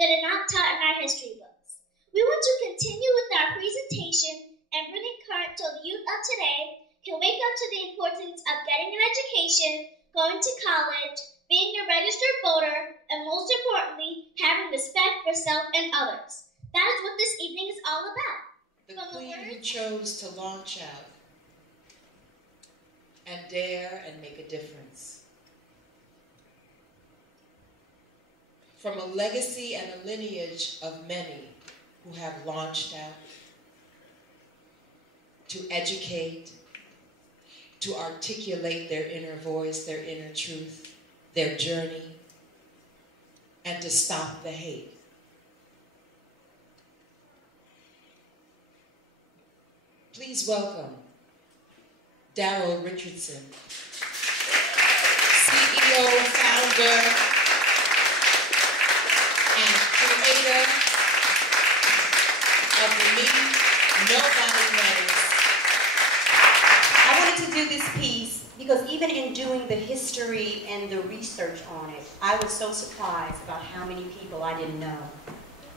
that are not taught in our history books. We want to continue with our presentation and bring it current so the youth of today can wake up to the importance of getting an education, going to college, being a registered voter, and most importantly, having respect for self and others. That is what this evening is all about. The queen who chose to launch out and dare and make a difference. From a legacy and a lineage of many who have launched out to educate, to articulate their inner voice, their inner truth, their journey, and to stop the hate. Please welcome Daryl Richardson, CEO, founder, and creator of TheMeNobodyKnows. I wanted to do this piece because even in doing the history and the research on it, I was so surprised about how many people I didn't know.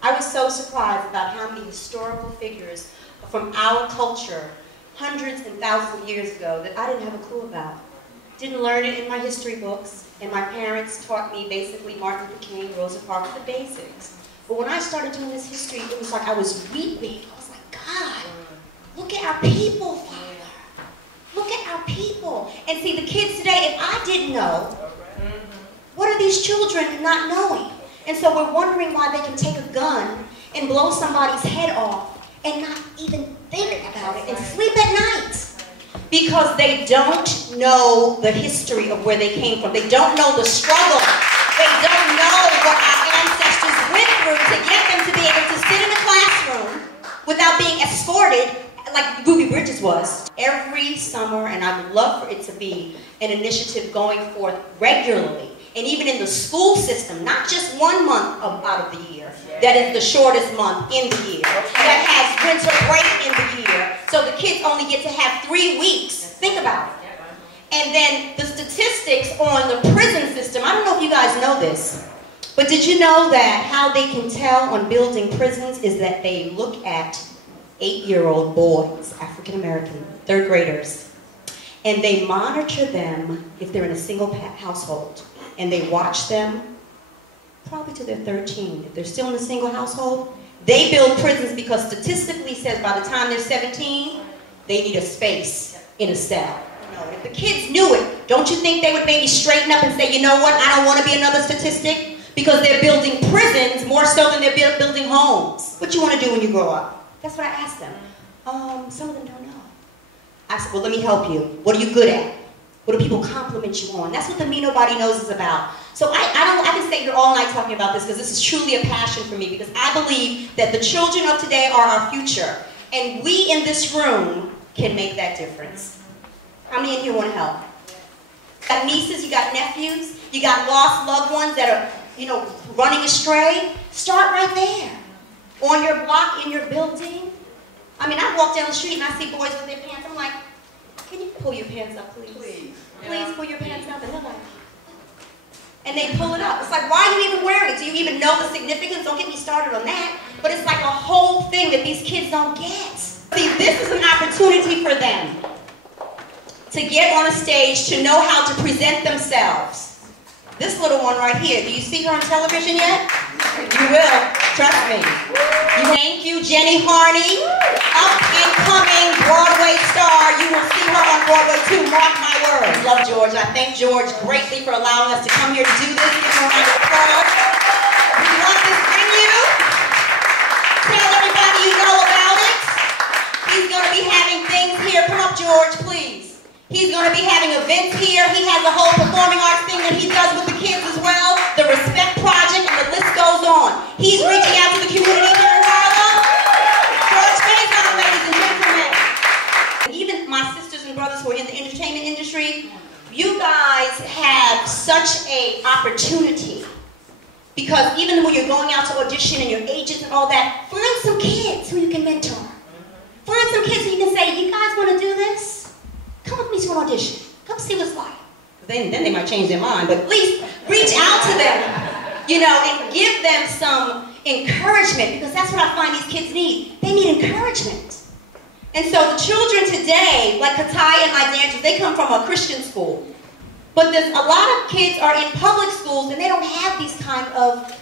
I was so surprised about how many historical figures from our culture, hundreds and thousands of years ago, that I didn't have a clue about. Didn't learn it in my history books, and my parents taught me basically Martin Luther King, Rosa Parks, the basics. But when I started doing this history, it was like I was weeping. I was like, God, look at our people, Father. Look at our people. And see, the kids today, if I didn't know, what are these children not knowing? And so we're wondering why they can take a gun and blow somebody's head off and not even think about it and sleep at night. Because they don't know the history of where they came from. They don't know the struggle. They don't know what our ancestors went through to get them to be able to sit in a classroom without being escorted like Ruby Bridges was. Every summer, and I would love for it to be an initiative going forth regularly, and even in the school system, not just 1 month out of the year, that is the shortest month in the year, that has winter break in the year, so the kids only get to have 3 weeks. Think about it. And then the statistics on the prison system, I don't know if you guys know this, but did you know that how they can tell on building prisons is that they look at 8-year-old boys, African American, 3rd graders, and they monitor them if they're in a single household. And they watch them probably till they're 13. If they're still in a single household, they build prisons because statistically says by the time they're 17, they need a space in a cell. You know, if the kids knew it, don't you think they would maybe straighten up and say, you know what, I don't want to be another statistic? Because they're building prisons more so than they're building homes. What you want to do when you grow up? That's what I asked them. Some of them don't know. I said, well, let me help you. What are you good at? What do people compliment you on? That's what the Me Nobody Knows is about. So I can stay here all night talking about this because this is truly a passion for me, because I believe that the children of today are our future. And we in this room can make that difference. How many in here want to help? You got nieces, you got nephews, you got lost loved ones that are, you know, running astray. Start right there. On your block, in your building. I mean, I walk down the street and I see boys with their pants. I'm like, can you pull your pants up, please? Please pull your pants up. And they're like, and they pull it up. It's like, why are you even wearing it? Do you even know the significance? Don't get me started on that. But it's like a whole thing that these kids don't get. See, this is an opportunity for them to get on a stage, to know how to present themselves. This little one right here, do you see her on television yet? You will, trust me. Thank you, Jenny Harney, up-and-coming Broadway star. You will see her on Broadway too, mark my words. Love George. I thank George greatly for allowing us to come here to do this. Give her a round of applause. We love this venue. Tell everybody you know about it. He's going to be having things here. Come up, George, please. He's going to be having events here. He has a whole performing arts thing that he does with the kids as well. The Respect Project, and the list goes on. He's reaching out to the community here in Harlem. George Faison, ladies and gentlemen. Even my sisters and brothers who are in the entertainment industry, you guys have such an opportunity. Because even when you're going out to audition and your agents and all that, find some kids who you can mentor. Find some kids who you can say, you guys want to do this? Come with me to an audition. Come see what it's like. Then they might change their mind, but at least reach out to them, you know, and give them some encouragement, because that's what I find these kids need. They need encouragement. And so the children today, like Kataya and my dancers, they come from a Christian school. But there's a lot of kids are in public schools and they don't have these kind of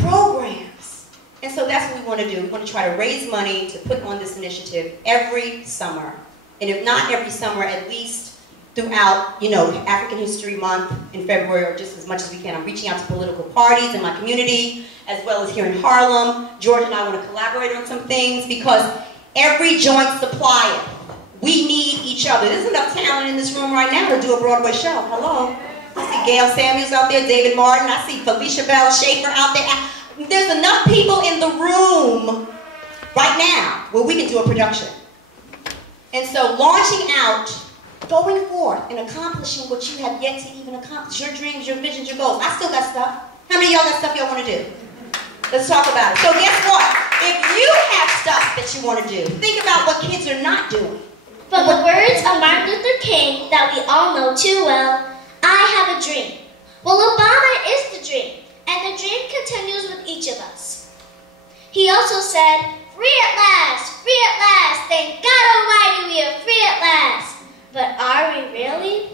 programs. And so that's what we want to do. We want to try to raise money to put on this initiative every summer. And if not every summer, at least throughout, African History Month in February, or just as much as we can. I'm reaching out to political parties in my community, as well as here in Harlem. George and I want to collaborate on some things, because every joint supplier, we need each other. There's enough talent in this room right now to do a Broadway show. Hello. I see Gail Samuels out there, David Martin. I see Felicia Bell Schaefer out there. There's enough people in the room right now where we can do a production. And so launching out, going forth and accomplishing what you have yet to even accomplish, your dreams, your visions, your goals. I still got stuff. How many of y'all got stuff y'all want to do? Let's talk about it. So guess what? If you have stuff that you want to do, think about what kids are not doing. From the words of Martin Luther King that we all know too well, I have a dream. Well, Obama is the dream, and the dream continues with each of us. He also said, free at last, thank God Almighty we are free at last. But are we really?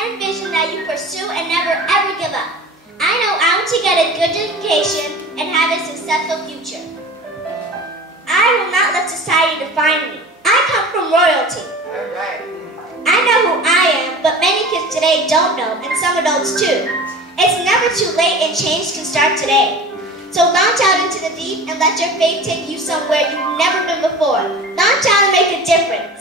And vision that you pursue and never ever give up. I know I want to get a good education and have a successful future. I will not let society define me. I come from royalty. I know who I am, but many kids today don't know, and some adults too. It's never too late and change can start today. So launch out into the deep and let your faith take you somewhere you've never been before. Launch out and make a difference.